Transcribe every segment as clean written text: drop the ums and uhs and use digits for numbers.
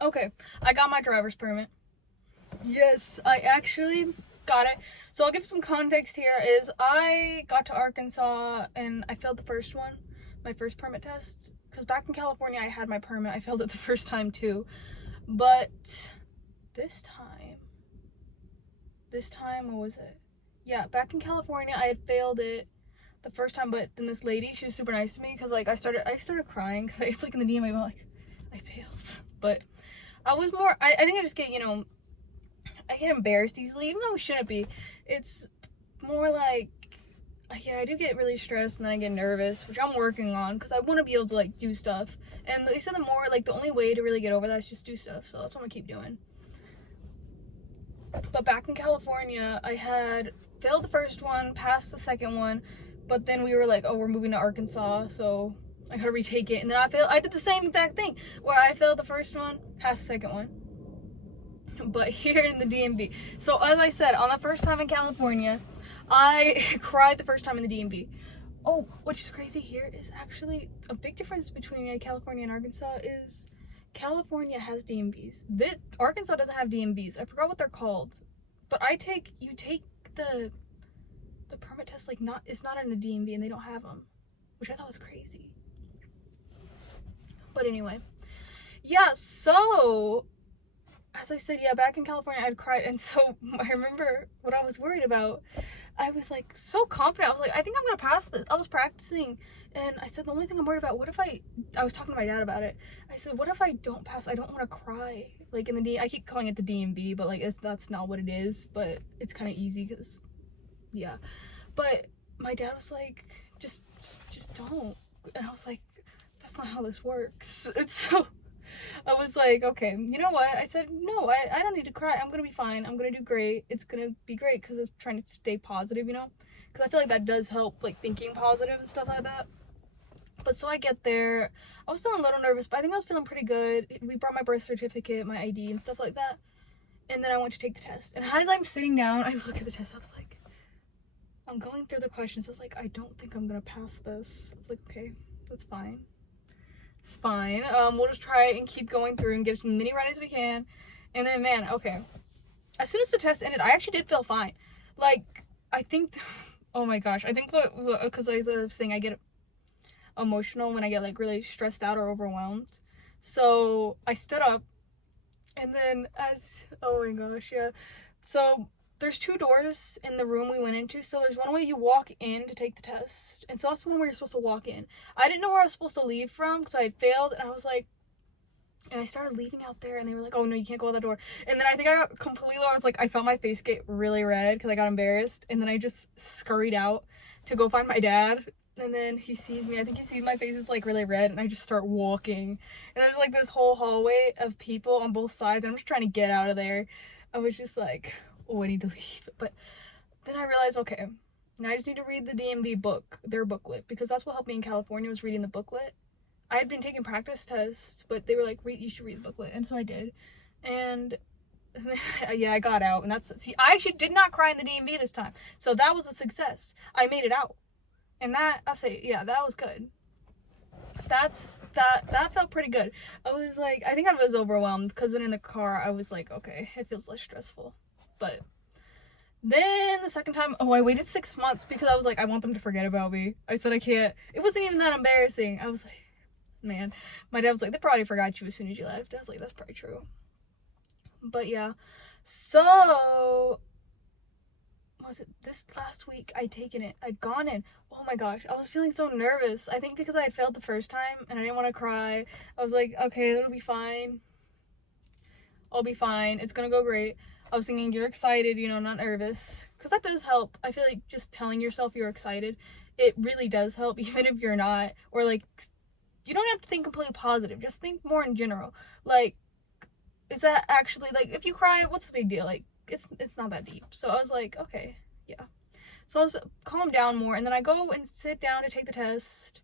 Okay, I got my driver's permit. Yes, I actually got it. So I'll give some context here is I got to Arkansas and I failed the first one, my first permit test. Because back in California I had my permit. I failed it the first time too. But this time, what was it? Yeah, back in California I had failed it the first time, but then this lady, she was super nice to me because like I started crying because it's like in the DMV, I'm like, I failed. But I was more, I think I just get, I get embarrassed easily, even though it shouldn't be. It's more like, yeah, I do get really stressed and then I get nervous, which I'm working on because I want to be able to like do stuff. And they said the only way to really get over that is just do stuff. So that's what I'm gonna keep doing. But back in California, I had failed the first one, passed the second one, but then we were like, oh, we're moving to Arkansas, so I gotta retake it. And then I did the same exact thing where I failed the first one, passed the second one. But here in the DMV. So as I said, on the first time in California, I cried the first time in the DMV. Oh, which is crazy here is actually a big difference between California and Arkansas is California has DMVs. Arkansas doesn't have DMVs. I forgot what they're called. But you take the permit test like it's not in a DMV and they don't have them, which I thought was crazy. But anyway, yeah, so as I said, yeah, back in California, I'd cried. And so I remember what I was worried about. I was like so confident. I was like, I think I'm going to pass this. I was practicing. And I said, the only thing I'm worried about, I was talking to my dad about it. I said, what if I don't pass? I don't want to cry. Like I keep calling it the DMV, but like, that's not what it is. But it's kind of easy because, yeah. But my dad was like, just don't. And I was like, that's not how this works. It's so I was like, okay, you know what? I said, no, I don't need to cry. I'm going to be fine. I'm going to do great. It's going to be great because I'm trying to stay positive, Because I feel like that does help, like, thinking positive and stuff like that. But so I get there. I was feeling a little nervous, but I think I was feeling pretty good. We brought my birth certificate, my ID, and stuff like that. And then I went to take the test. And as I'm sitting down, I look at the test. I was like, I'm going through the questions. I was like, I don't think I'm going to pass this. I was like, okay, that's fine. It's fine. We'll just try and keep going through and get as many right as we can. And then, man, okay. As soon as the test ended, I actually did feel fine. Like, I think, oh my gosh, I think because I was saying I get emotional when I get like really stressed out or overwhelmed. So I stood up, and then oh my gosh, yeah. So there's two doors in the room we went into. So there's one way you walk in to take the test, and so that's the one where you're supposed to walk in. I didn't know where I was supposed to leave from because I had failed, and I was like, and I started leaving out there, and they were like, oh no, you can't go out that door. And then I think I got completely lost. Like, I felt my face get really red because I got embarrassed, and then I just scurried out to go find my dad. And then he sees me. I think he sees my face is like really red, and I just start walking. And there's like this whole hallway of people on both sides. And I'm just trying to get out of there. I was just like, oh, I need to leave. But then I realized, okay, now I just need to read the DMV book, their booklet, because that's what helped me in California was reading the booklet. I had been taking practice tests, but they were like, you should read the booklet. And so I did. And yeah, I got out. And I actually did not cry in the DMV this time. So that was a success. I made it out. And I'll say, yeah, that was good. That felt pretty good. I was like, I think I was overwhelmed because then in the car, I was like, okay, it feels less stressful. But then the second time, I waited 6 months because I was like, I want them to forget about me. I said, I can't. It wasn't even that embarrassing. I was like, man. My dad was like, they probably forgot you as soon as you left. I was like, that's probably true. But yeah. So, was it this last week I'd taken it? I'd gone in. Oh my gosh. I was feeling so nervous. I think because I had failed the first time and I didn't want to cry. I was like, okay, it'll be fine. I'll be fine. It's gonna go great. I was thinking you're excited, not nervous. Because that does help. I feel like just telling yourself you're excited, it really does help, even if you're not. Or like, you don't have to think completely positive. Just think more in general. Like, is that actually, like, if you cry, what's the big deal? Like, it's not that deep. So I was like, okay, yeah. So I was calm down more. And then I go and sit down to take the test.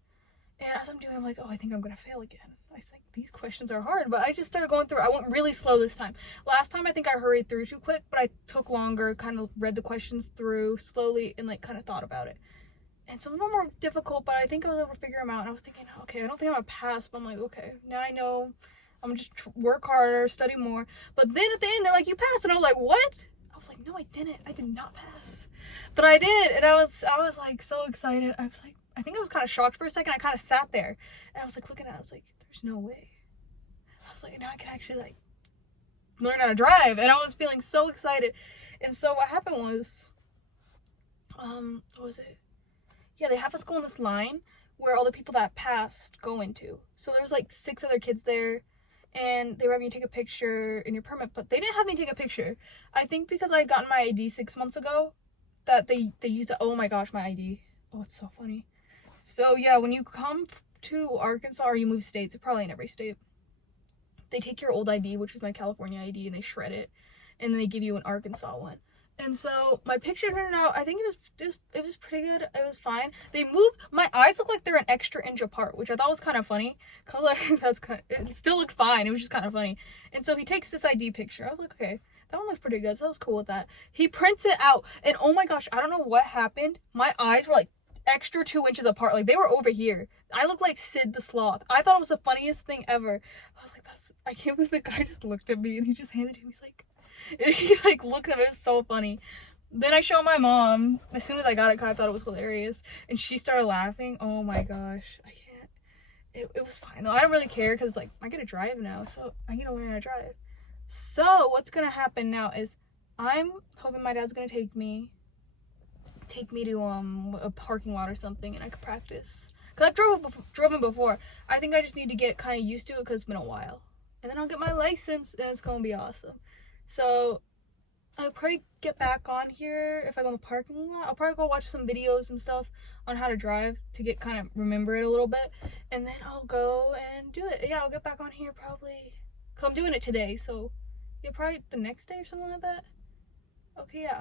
And as I'm doing, I'm like, oh, I think I'm going to fail again. I think these questions are hard, but I just started going through. I went really slow this time. Last time, I think I hurried through too quick, but I took longer, kind of read the questions through slowly and like kind of thought about it. And some of them were difficult, but I think I was able to figure them out. And I was thinking, okay, I don't think I'm going to pass, but I'm like, okay, now I know I'm gonna just work harder, study more. But then at the end, they're like, you passed. And I was like, what? I was like, no, I didn't. I did not pass. But I did. And I was like so excited. I was like, I think I was kind of shocked for a second. I kind of sat there and I was like looking at it. I was like, there's no way. I was like, now I can actually like learn how to drive. And I was feeling so excited. And so what happened was, what was it? Yeah, they have us go on this line where all the people that passed go into. So there was like 6 other kids there, and they were having you take a picture in your permit, but they didn't have me take a picture. I think because I had gotten my ID 6 months ago, that they used it. Oh my gosh, my ID. Oh, it's so funny. So yeah, when you come to Arkansas or you move states, probably in every state, they take your old ID, which is my California ID, and they shred it, and then they give you an Arkansas one. And so my picture turned out, I think it was pretty good. It was fine. They moved, my eyes look like they're an extra inch apart, which I thought was kind of funny. Cause like it still looked fine. It was just kind of funny. And so he takes this ID picture. I was like, okay, that one looks pretty good. So I was cool with that. He prints it out, and oh my gosh, I don't know what happened. My eyes were like extra 2 inches apart. Like they were over here. I look like Sid the Sloth. I thought it was the funniest thing ever. I was like, I can't believe the guy just looked at me and he just handed it to me. He's like, and he like looked at it. It was so funny. Then I showed my mom as soon as I got it because I thought it was hilarious, and she started laughing. Oh my gosh, I can't. It was fine though. I don't really care because like I get to drive now, so I get to learn how to drive. So what's gonna happen now is I'm hoping my dad's gonna take me to a parking lot or something, and I could practice. Cause I've driven before. I think I just need to get kind of used to it because it's been a while, and then I'll get my license, and it's gonna be awesome. So I'll probably get back on here if I go in the parking lot. I'll probably go watch some videos and stuff on how to drive to get kind of remember it a little bit, and then I'll go and do it. Yeah, I'll get back on here probably because I'm doing it today. So yeah, probably the next day or something like that. Okay, yeah.